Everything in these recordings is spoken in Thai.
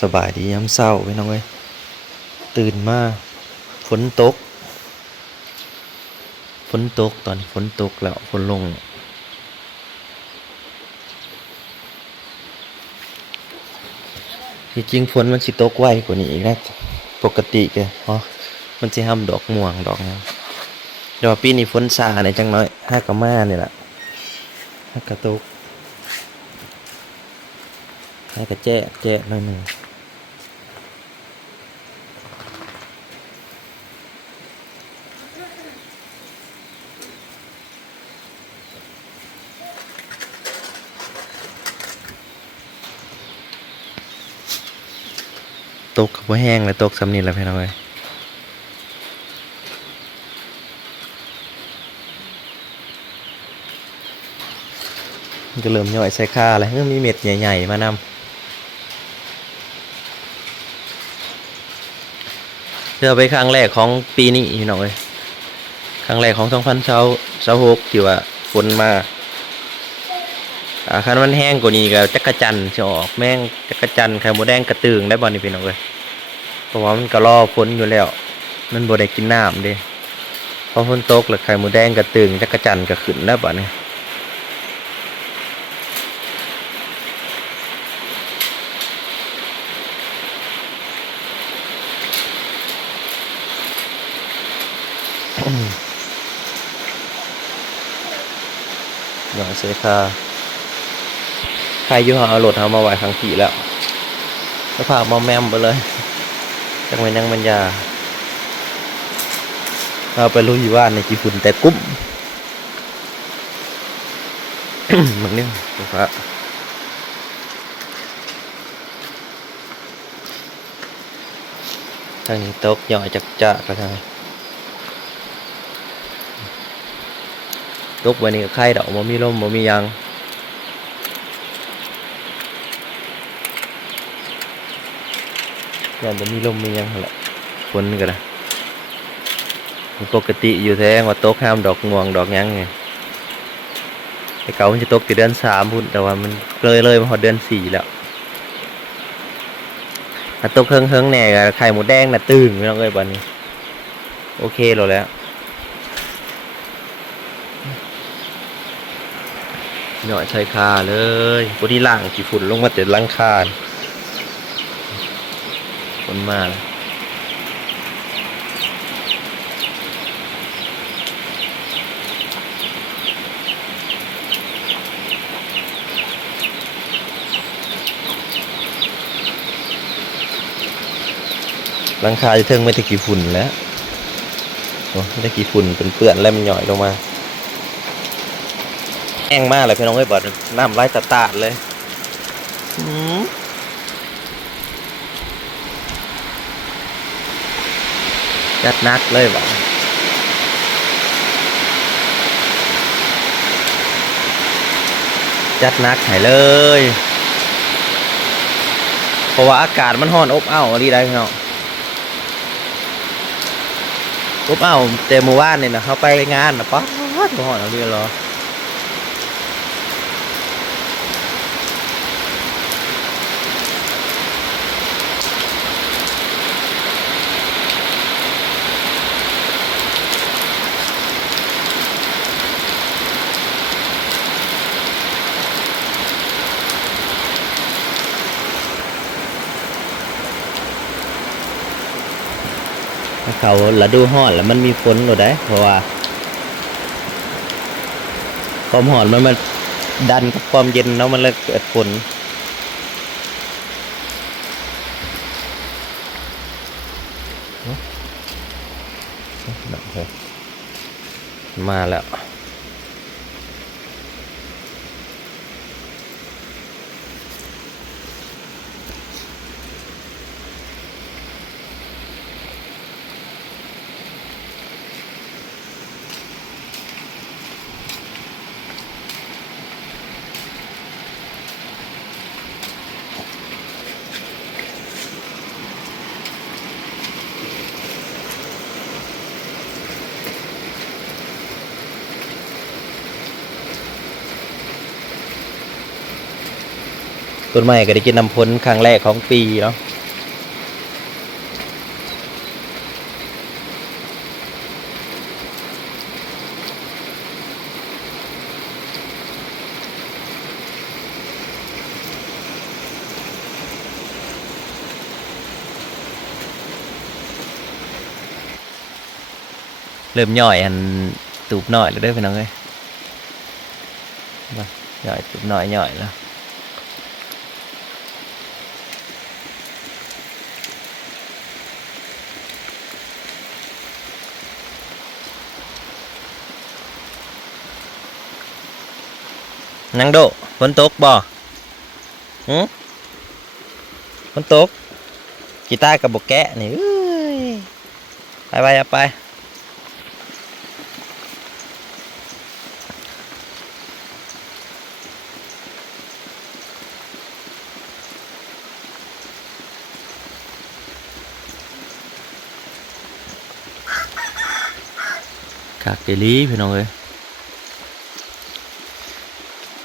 สบายดียามเช้าพี่น้องเอ้ยตื่นมาฝนตกตอนนี้ฝนตกแล้วฝนลงที่จริงฝนมันสิตกไวกว่านี้อีกนะปกติแกเพราะมันสิห้ามดอกม่วงดอกนั้นเดี๋ยวปีนี้ฝนซาในจังน้อยห้ากะมานี่แหละห้ากะตกห้ากะแจ๊ะหน่อยหนึงตกก็บ่แห้งเลยตกซ้ำนี่แหละพี่น้องเอ้ยมันก็เริ่มย่อยใส่ค่าแล้วมีเม็ดใหญ่ๆมานำเพื่อไปครั้งแรกของปีนี้พี่น้องเอ้ยครั้งแรกของ2026ที่ว่าฝนมาคันมันแห้งกว่านี้ก็จักระจันทร์สิออกแม่งจักระจันทร์ไข่มดแดงกระตึงได้บ่นี่พี่น้องเอ้ยเพราะว่ามันก็รอฝนอยู่แล้วมันบ่ได้กินน้ำเด้พอฝนตกแล้วไข่มดแดงกระตึงจักระจันทร์ก็ขึ้นแล้วบ่นี่อย่าเสียค่าใครอยู่หาเอารถเฮามาไว้ข้างที่แล้วสภาพมอมแมมไปเลยจังมันยังมันยาเราไปลุยว่านในกี่ฝุ่นแต่กุ้ม มันนี่ครับทางนี้ตกย่อยจักจะก็ทางตกวันนี้ก็ไข่ดอกบ่มีลมบ่มียังยันบ่มีลมมียังแหละฝนก็นะปกติอยู่แท้ว่าตกห้ามดอกม่วงดอกยังไงแต่เก่ามันจะตกแต่เดือน3พุ่นแต่ว่ามันเลยมาพอเดือน4แล้วถ้าตกเฮิงๆแน่ก็ไข่หมูแดงน่ะตึงไม่ต้องเอ้ยบัดนี้โอเคแล้วหน่อยใช้คาเลยพอดีล่างกี่ฝุ่นลงมาแต่ลังคาฝนมาแล้วลังคาจะเทิงไม่ได้กี่ฝุ่นแล้วไม่ได้กี่ฝุ่นเป็นเปื้อนแล้วมันหย่อยลงมาแห้งมากเลยพี่น้องเอ้ยบอดน้ำไหลตาดเลยจัดนักเลยบ่จัดนักให้เลยเพราะว่าอากาศมันร้อนอบอ้าวอะไรได้พี่น้องอบอ้าวแต่เมื่อวานนี่นะเขาไปงานนะป๊อดร้อนอะไรหรอเขาฤดูร้อนแล้วมันมีฝนหรือได้เพราะว่าความร้อนมันมาดันกับความเย็นแล้วมันเลยเกิดฝนมาแล้ว ต้นไม้ก็ได้กินน้ำพ้นครั้งแรกของปีเนาะเริ่มย่อยอันตูบหน่อยแล้วเด้อพี่น้องเอ้ยมาย่อยตูบหน่อยย่อยแล้วนังโดฝนตกบ่หืฝนตกกีตาร์กับบกแกะนี่ไปไปไปขากเกลีพี่น้องเอ้ย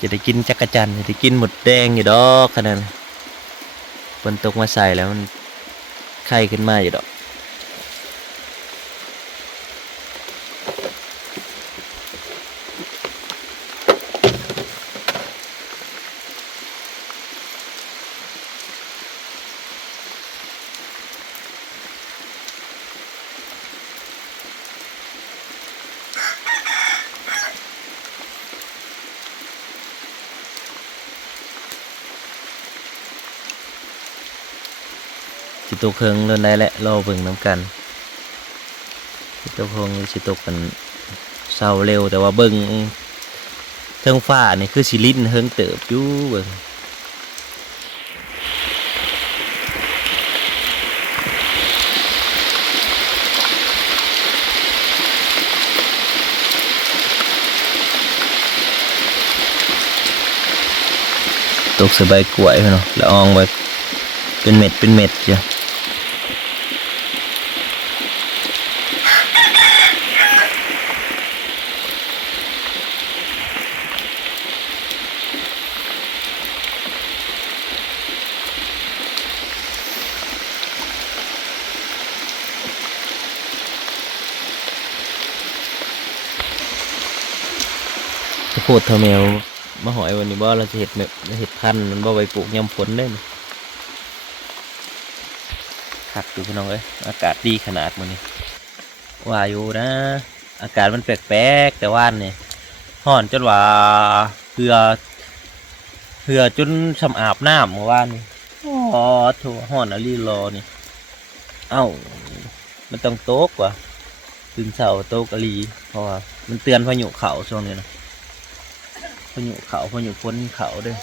จะได้กินจักรจันทร์จะได้กินหมดแดงอยู่ดอกขนาดฝนตกมาใส่แล้วมันไข่ขึ้นมาอยู่ดอกสิตกเครื่องเล่นได้แหละรอเบิ่งน้ำกันสิตกเครื่องสิตกกันเศร้าเร็วแต่ว่าเบิ่งเทิงฟ้านี่คือสิลิ้นเฮิงเติบอยู่เบิ่งตกสบายกล้วยเนาะละอองไว้เป็นเม็ดเป็นเม็ดจ้ะจะพูดเท่าแมวมาหอยวันนี้บ่เราจะเห็ดแบบเห็ดพันธุ์มันบ่ไว้ปลูกยำฝนได้คักดูพี่น้องเอ้ยอากาศดีขนาดมื้อนี้ว่าอยู่นะอากาศมันแปลกๆแต่ว่านนี่ร้อนจนว่าเหือจนสำอาบน้ำเมื่อวานนี่อ๋อโถร้อนอะลีรอนี่เอ้ามันต้องโต๊กว่ะตื่นเช้าโต๊กอะลีเพราะว่ามันเตือนพายุเข้าช่วงนี้นะพายุเข้าพายุฝนเข้าเด้อ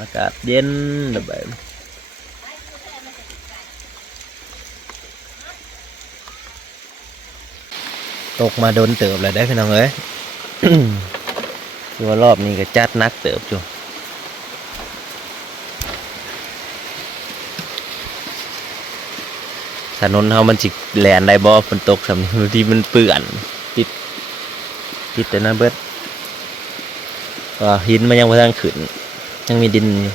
อากาศเย็นแบบตกมาโดนเติบเลยได้พี่น้องเอ้ย คือว่ารอบนี้ก็จัดนักเติบอยู่ถนนเฮามันจิแลนได้บ่ฝนตกสำนี้ที่มันเปื้อนติดแต่นั้นเบิดหินมันยังบ่ทันขึ้นยังมีดินอยู่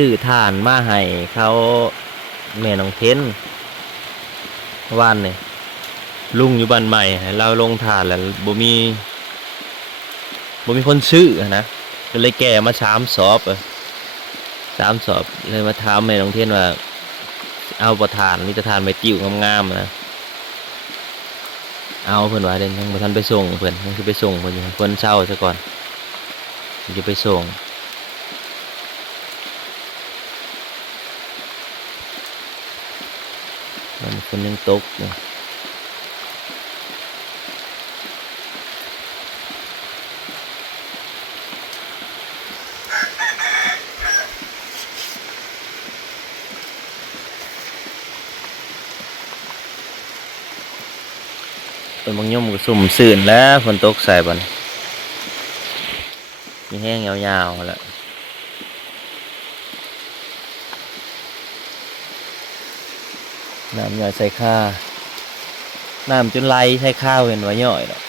ซื้อถ่านมาให้เขาแม่น้องเทนว่านเนี่ยลุงอยู่บ้านใหม่ให้เราลงถ่านแล้วบ่มีคนซื้อนะก็เลยแก่มา3 สอบ3 สอบเลยมาถามแม่น้องเทนว่าเอาบ่ถ่านมีแต่ถ่านใบติ้วงามๆนะเอาเพิ่นว่าเด่นยังบ่ทันไปส่งเพิ่นยังสิไปส่งเพิ่นอยู่เพิ่นเช้าซะก่อนจะไปส่งมันฝนยังตกอยู่ ต้นบางย่อมก็สุ่มสื่นแล้วฝนตกใส่บ่นมีแห้งยาวๆแล้วน้ำย่อยใส่ข้าน้ำจนไหลใส่ข้าวเห็นว่าย่อยแล้ว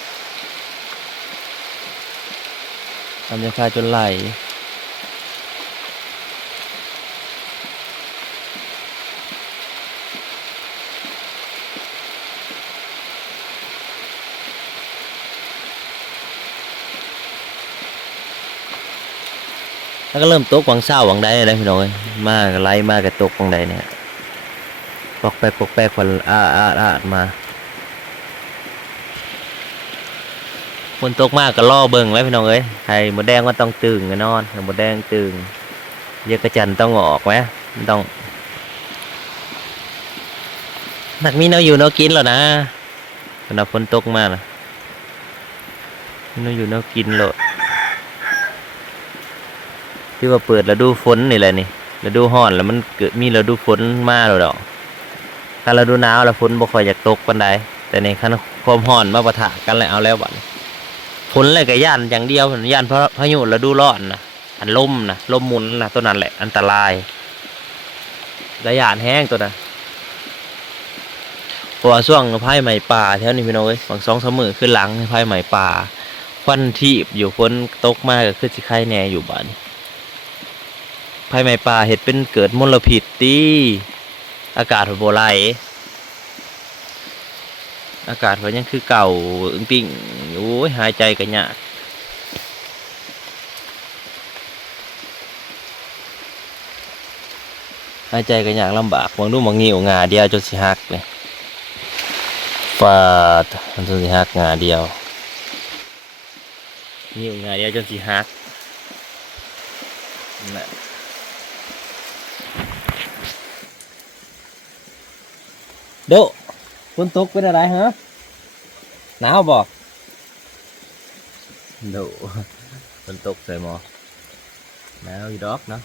น้ำใส่ข้าจนไหลแล้วก็เริ่มตกวังเศร้าวังใดอะไรพี่น้องมากไหลมากกับตกวังใดเนี่ยปอกแปกคนอาดมาฝนตกมากก็ล่อเบิ่งไว้พี่น้องไข่มดแดงก็ต้องตึงแน่นอนไข่มดแดงตึงเยอะกระจันต้องออกไหมมันต้องหนักมีเนาอยู่เนากินหรอนะขณะฝนตกมาน่ะเนาอยู่เนากินหรอที่ว่าเปิดฤดูฝนนี่แหละนี่ฤดูร้อนแล้วมันเกิดมีฤดูฝนมาแล้วดอกถ้าฤดูหนาวแล้วฝนบ่ค่อยอยากตกปานใดแต่ในขั้นความร้อนมาปะทะกันแล้วเอาแล้วบัดฝนอะไรกับย่านอย่างเดียวย่านเพราะพายุฤดูร้อนนะอันลมหมุนนะตัวนั้นแหละอันตรายระยะแห้งตัวนั้นเพราะว่าช่วงไฟไหม้ป่าแถวนี้พี่น้องบาง2-3 มื้อขึ้นหลังไฟไหม้ป่าควันทีบอยู่ฝนตกมากก็คือสิไข่แน่อยู่บ้านไฟไหม้ป่าเห็ดเป็นเกิดมลพิษตีอากาศโบไหลอากาศมันยังคือเก่าอึ้งปิ่งโอ้ยหายใจกันยากหายใจกันยากลำบากมองดูมองงิ้วงาเดียวจนสิหักเลยฟาดมันจนสิหักงาเดียวงิ้วงาเดียวจนสิหักนั่นแหละโดฝนตกเป็นอะไรฮะหนาวบ่โดฝนตกใส่หมอหนาวอยู่ดอกเนาะ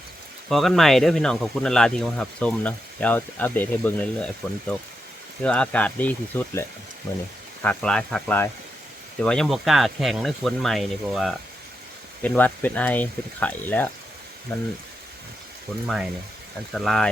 พอกันใหม่เด้อพี่น้องขอบคุณนาราที่มาหับชมเนาะเดี๋ยวอัปเดตให้เบิ่งเรื่อยๆฝนตกคืออากาศดีที่สุดแหละเมื่อนี้คักหลายแต่ว่ายังบ่กล้าแข่งในฝนใหม่นี่เพราะว่าเป็นหวัดเป็นไอเป็นไข้แล้วมันฝนใหม่เนี่ยอันตราย